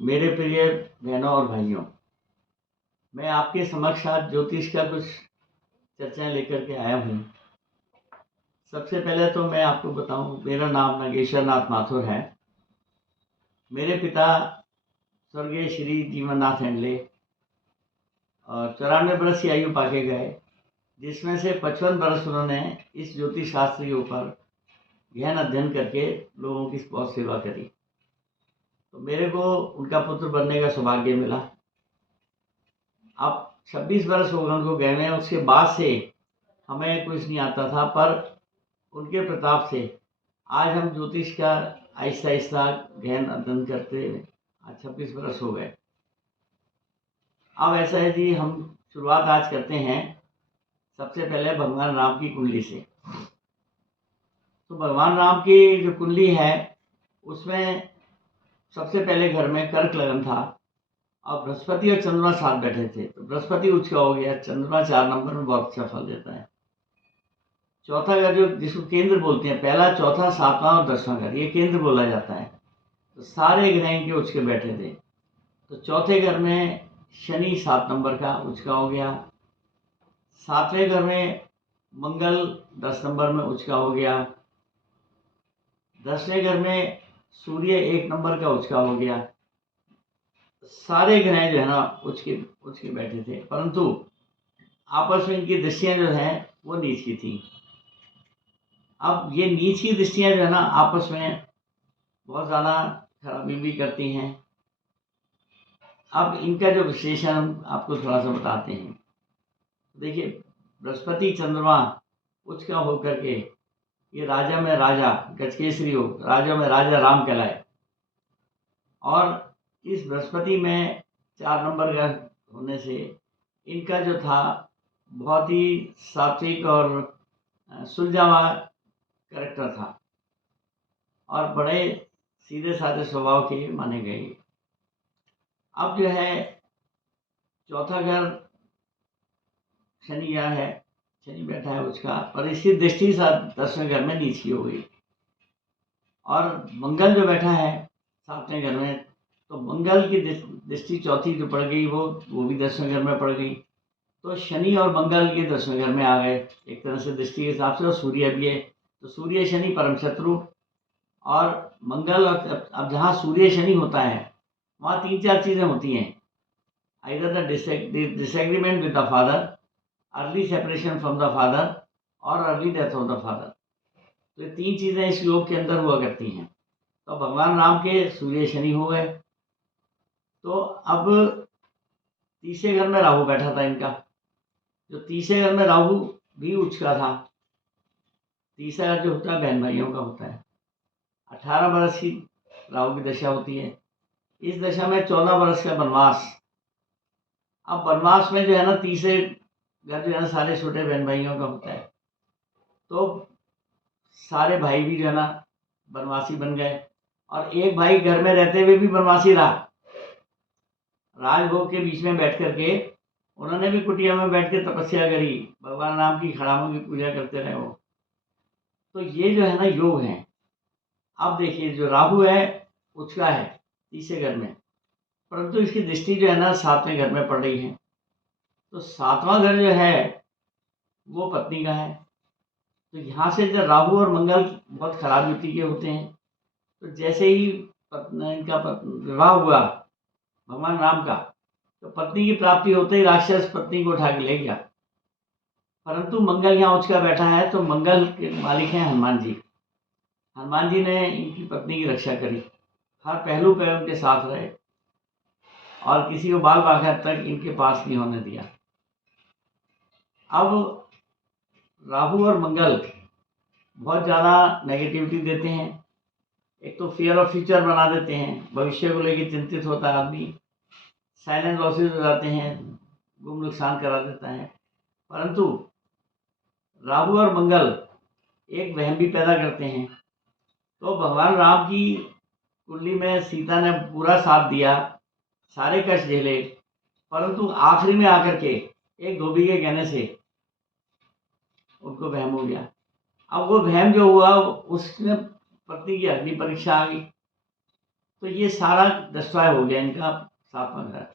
मेरे प्रिय बहनों और भाइयों, मैं आपके समक्ष आज ज्योतिष का कुछ चर्चाएं लेकर के आया हूँ। सबसे पहले तो मैं आपको बताऊं, मेरा नाम नागेश्वर नाथ माथुर है। मेरे पिता स्वर्गीय श्री जीवननाथ हेंडले और 94 की आयु पाके गए, जिसमें से 55 वर्ष उन्होंने इस ज्योतिष शास्त्र के ऊपर गहन अध्ययन करके लोगों की बहुत सेवा करी। तो मेरे को उनका पुत्र बनने का सौभाग्य मिला। अब 26 वर्ष हो गए उनको गए में, उसके बाद से हमें कुछ नहीं आता था, पर उनके प्रताप से आज हम ज्योतिष का आहिस्ता आहिस्ता गहन अध्ययन करते आज 26 वर्ष हो गए। अब ऐसा है जी, हम शुरुआत आज करते हैं सबसे पहले भगवान राम की कुंडली से। तो भगवान राम की जो कुंडली है उसमें सबसे पहले घर में कर्क लगन था और बृहस्पति और चंद्रमा साथ बैठे थे। तो बृहस्पति उच्च का हो गया, चंद्रमा 4 नंबर में बहुत अच्छा फल देता है। चौथा घर जो जिसको केंद्र बोलते हैं, पहला, चौथा, 7वां और 10वां घर, ये केंद्र बोला जाता है। तो सारे ग्रह इनके उच्च के बैठे थे। तो चौथे घर में शनि 7 नंबर का उच्च का हो गया। 7वें घर में मंगल 10 नंबर में उच्च का हो गया। 10वें घर में सूर्य 1 नंबर का उच्च का हो गया। सारे ग्रह जो है ना उच्च के बैठे थे, परंतु आपस में इनकी दृष्टियां जो है वो नीच की थी। अब ये नीच की दृष्टियां जो है ना आपस में बहुत ज़्यादा खराबी भी करती हैं। अब इनका जो विश्लेषण हम आपको थोड़ा सा बताते हैं। देखिए, बृहस्पति चंद्रमा उच्च का होकर के ये राजा में राजा गजकेसरी हो, राजा में राजा राम कहलाए। और इस बृहस्पति में 4 नंबर का होने से इनका जो था बहुत ही सात्विक और सुलझा हुआ कैरेक्टर था और बड़े सीधे साधे स्वभाव के माने गए। अब जो है चौथा घर शनि यहाँ है, शनि बैठा है उसका, पर इसकी दृष्टि 10वें घर में नीच की हो गई। और मंगल जो बैठा है 7वें घर में, तो मंगल की दृष्टि चौथी जो पड़ गई वो भी 10वें घर में पड़ गई। तो शनि और मंगल के 10वें घर में आ गए एक तरह से दृष्टि के हिसाब से, और सूर्य भी है। तो सूर्य शनि परम शत्रु और मंगल, अब जहाँ सूर्य शनि होता है वहाँ 3-4 चीज़ें होती हैं। Either the disagreement with the father, early separation from the father और early death of the father. तो ये 3 चीज़ें इस योग के अंदर हुआ करती हैं। तो भगवान राम के सूर्य शनि हो गए। तो अब तीसरे घर में राहु बैठा था इनका। जो तीसरे घर में राहु भी उच्च का था। तीसरा जो होता है बहन भाइयों का होता है। 18 वर्ष की राहु की दशा होती है। इस दशा में 14 वर्ष का वनवास। अब वनवास में जो है ना तीसरे घर जो है ना सारे छोटे बहन भाइयों का होता है। तो सारे भाई भी जो है ना वनवासी बन गए और एक भाई घर में रहते हुए भी वनवासी रहा। राजभोग के बीच में बैठ करके उन्होंने भी कुटिया में बैठ के तपस्या करी, भगवान राम की खड़ामों की पूजा करते रहे वो। तो ये जो है ना योग है। अब देखिए, जो राहु है उच्च का है तीसरे घर में, परंतु इसकी दृष्टि जो है ना 7वें घर में पड़ रही है। तो 7वां घर जो है वो पत्नी का है। तो यहाँ से जब राहु और मंगल बहुत खराब युति के होते हैं, तो जैसे ही इनका विवाह हुआ भगवान राम का, तो पत्नी की प्राप्ति होते ही राक्षस पत्नी को उठा के ले गया। परंतु मंगल यहाँ उच्च का बैठा है, तो मंगल के मालिक हैं हनुमान जी। हनुमान जी ने इनकी पत्नी की रक्षा करी, हर पहलू पे उनके साथ रहे और किसी को बाल बांका तक इनके पास नहीं होने दिया। अब राहु और मंगल बहुत ज़्यादा नेगेटिविटी देते हैं। एक तो फियर ऑफ फ्यूचर बना देते हैं, भविष्य को लेकर चिंतित होता है आदमी, साइलेंट लॉसेज हो जाते हैं, गुम नुकसान करा देता है। परंतु राहु और मंगल एक वहम भी पैदा करते हैं। तो भगवान राम की कुंडली में सीता ने पूरा साथ दिया, सारे कष्ट झेले, परंतु आखिरी में आकर के एक धोबी के कहने से उनको वहम हो गया। अब वो वहम जो हुआ उसमें पत्नी की अग्नि परीक्षा आ गई। तो ये सारा डिस्ट्रॉय हो गया इनका सातवां घर।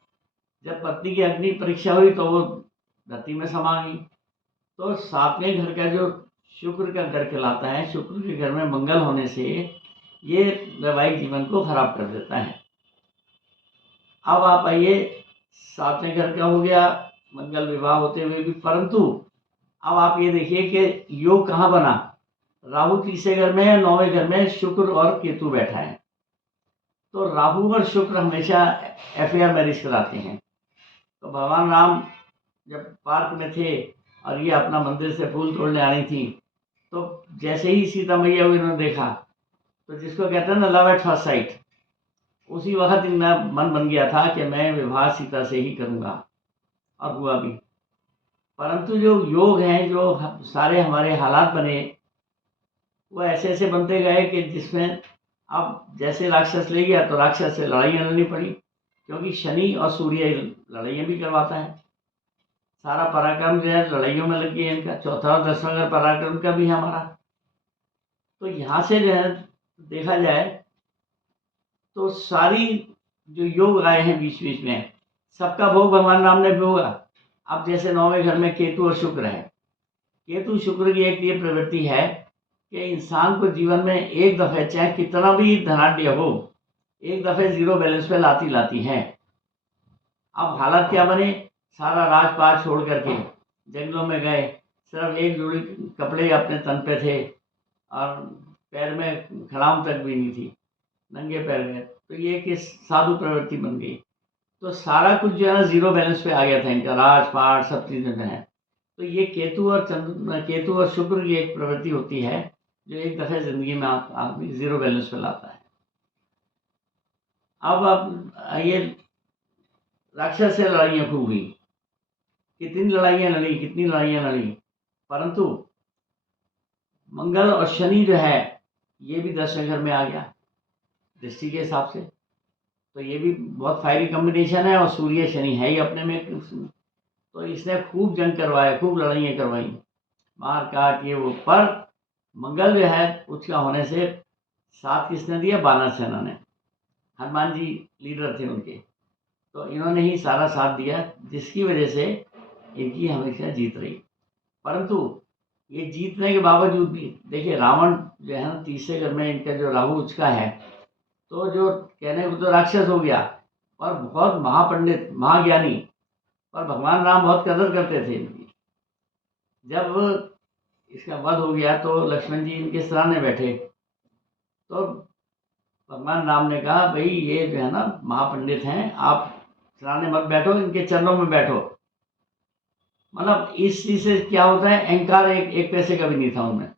जब पत्नी की अग्नि परीक्षा हुई तो वो धरती में समा गई। तो सातवें घर का जो शुक्र का घर कहलाता है, शुक्र के घर में मंगल होने से ये वैवाहिक जीवन को खराब कर देता है। अब आप आइए, सातवें घर का हो गया, मंगल विवाह होते हुए भी, परंतु अब आप ये देखिए कि योग कहाँ बना। राहु तीसरे घर में है, नौवें घर में शुक्र और केतु बैठा है। तो राहु और शुक्र हमेशा अफेयर मैरिज कराते हैं। तो भगवान राम जब पार्क में थे और ये अपना मंदिर से फूल तोड़ने आ रही थी, तो जैसे ही सीता मैया को इन्होंने देखा, तो जिसको कहते हैं ना लव एट फर्स्ट साइट, उसी वक्त इनका मन बन गया था कि मैं विवाह सीता से ही करूँगा, और हुआ भी। परंतु जो योग हैं, जो सारे हमारे हालात बने, वो ऐसे ऐसे बनते गए कि जिसमें अब जैसे राक्षस ले गया तो राक्षस से लड़ाइयाँ लड़नी पड़ी, क्योंकि शनि और सूर्य लड़ाइयाँ भी करवाता है। सारा पराक्रम जो है लड़ाइयों में लग गया इनका। चौथा और 10वां घर पराक्रम का भी है हमारा। तो यहाँ से जो है देखा जाए तो सारी जो योग आए हैं बीच बीच में, सबका भोग भगवान राम ने भोगा। अब जैसे नौवें घर में केतु और शुक्र है, केतु शुक्र की एक ये प्रवृत्ति है कि इंसान को जीवन में एक दफ़े, चाहे कितना भी धनाढ्य हो, एक दफ़े जीरो बैलेंस पे लाती है। अब हालत क्या बने, सारा राजपाट छोड़ करके जंगलों में गए, सिर्फ एक जोड़ी कपड़े अपने तन पे थे और पैर में खड़ाम तक भी नहीं थी, नंगे पैर गए। तो ये कि साधु प्रवृत्ति बन गई। तो सारा कुछ जो है ना जीरो बैलेंस पे आ गया था इनका, राजपाट सब चीज़ें जो है। तो ये केतु और शुक्र की एक प्रवृत्ति होती है जो एक दफ़े ज़िंदगी में आदमी जीरो बैलेंस पे लाता है। अब आप ये राक्षस से लड़ाइयाँ खूब हुई, कितनी लड़ाइयाँ लड़ी, परंतु मंगल और शनि जो है ये भी 10वें घर में आ गया दृष्टि के हिसाब से। तो ये भी बहुत फायरी कॉम्बिनेशन है, और सूर्य शनि है ही अपने में। तो इसने खूब जंग करवाया, खूब लड़ाइयाँ करवाई, मार काट ये वो। पर मंगल जो है उसका होने से साथ किसने दिया, वानर सेना ने। हनुमान जी लीडर थे उनके, तो इन्होंने ही सारा साथ दिया, जिसकी वजह से इनकी हमेशा जीत रही। परंतु ये जीतने के बावजूद भी देखिए, रावण जो है ना तीसरे घर में, इनका जो राहु उसका है, तो जो कहने को तो राक्षस हो गया, और बहुत महापंडित महाज्ञानी, और भगवान राम बहुत कदर करते थे इनकी। जब इसका वध हो गया तो लक्ष्मण जी इनके सराहने बैठे, तो भगवान राम ने कहा, भाई ये जो है ना महापंडित हैं, आप सराहने मत बैठो, इनके चरणों में बैठो। मतलब इस चीज से क्या होता है, अहंकार एक पैसे का भी नहीं था उनमें।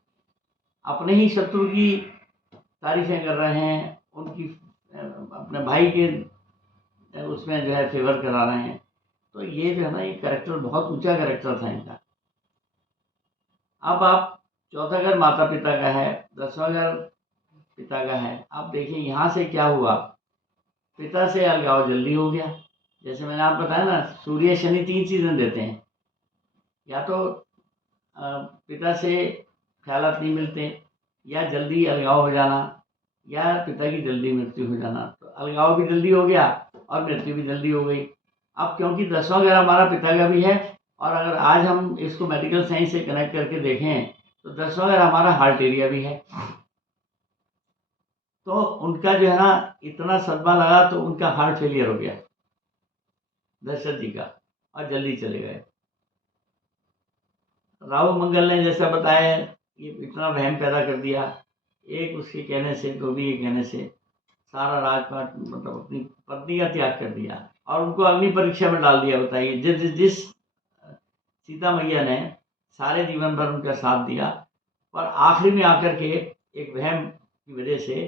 अपने ही शत्रु की तारीफें कर रहे हैं, उनकी अपने भाई के उसमें जो है फेवर करा रहे हैं। तो ये जो है ना, ये कैरेक्टर बहुत ऊंचा कैरेक्टर था इनका। अब आप चौथा घर माता पिता का है, 10वां घर पिता का है। आप देखिए यहाँ से क्या हुआ, पिता से अलगाव जल्दी हो गया। जैसे मैंने आप बताया ना, सूर्य शनि 3 चीज़ें देते हैं, या तो पिता से ख्यालात नहीं मिलते, या जल्दी अलगाव हो जाना, या पिता की जल्दी मृत्यु हो जाना। तो अलगाव भी जल्दी हो गया और मृत्यु भी जल्दी हो गई। अब क्योंकि 10वां घर हमारा पिता का भी है, और अगर आज हम इसको मेडिकल साइंस से कनेक्ट करके देखें तो 10वां घर हमारा हार्ट एरिया भी है। तो उनका जो है ना इतना सदमा लगा, तो उनका हार्ट फेलियर हो गया दशरथ जी का, और जल्दी चले गए। राहु मंगल ने जैसा बताया, ये इतना वहम पैदा कर दिया, एक उसके कहने से, गोभी के कहने से सारा राजपाट मतलब अपनी पत्नी का त्याग कर दिया, और उनको अग्नि परीक्षा में डाल दिया। बताइए, जिस सीता मैया ने सारे जीवन भर उनका साथ दिया, पर आखिरी में आकर के एक वहम की वजह से,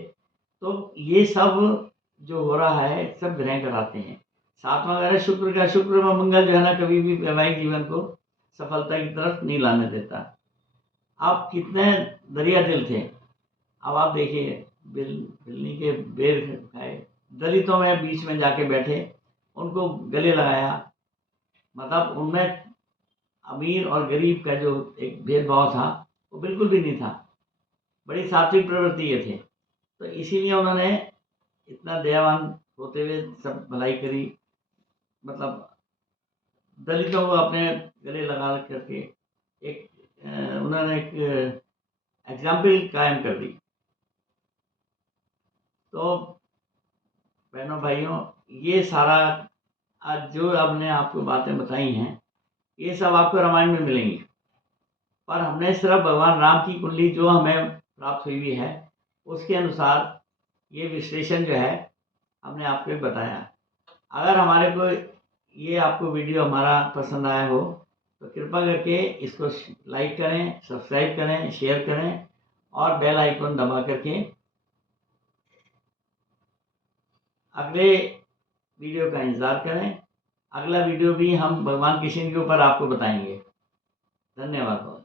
तो ये सब जो हो रहा है सब ग्रह कराते हैं। 7वां घर है शुक्र का, शुक्र में मंगल जो है ना कभी भी वैवाहिक जीवन को सफलता की तरफ नहीं लाने देता। आप कितने दरिया दिल थे। अब आप देखिए, बिल्ली के बेर खाए, दलितों में बीच में जाके बैठे, उनको गले लगाया। मतलब उनमें अमीर और गरीब का जो एक भेदभाव था वो बिल्कुल भी नहीं था। बड़ी सात्विक प्रवृत्ति ये थे। तो इसीलिए उन्होंने इतना दयावान होते हुए सब भलाई करी, मतलब दलितों को अपने गले लगा करके एक उन्होंने एक एग्जाम्पल कायम कर दी। तो बहनों भाइयों, ये सारा आज जो आपने आपको बातें बताई हैं, ये सब आपको रामायण में मिलेंगी, पर हमने सिर्फ भगवान राम की कुंडली जो हमें प्राप्त हुई हुई है उसके अनुसार ये विश्लेषण जो है हमने आपको बताया। अगर हमारे को ये आपको वीडियो हमारा पसंद आया हो तो कृपा करके इसको लाइक करें, सब्सक्राइब करें, शेयर करें और बेल आइकन दबा करके अगले वीडियो का इंतज़ार करें। अगला वीडियो भी हम भगवान कृष्ण के ऊपर आपको बताएंगे। धन्यवाद।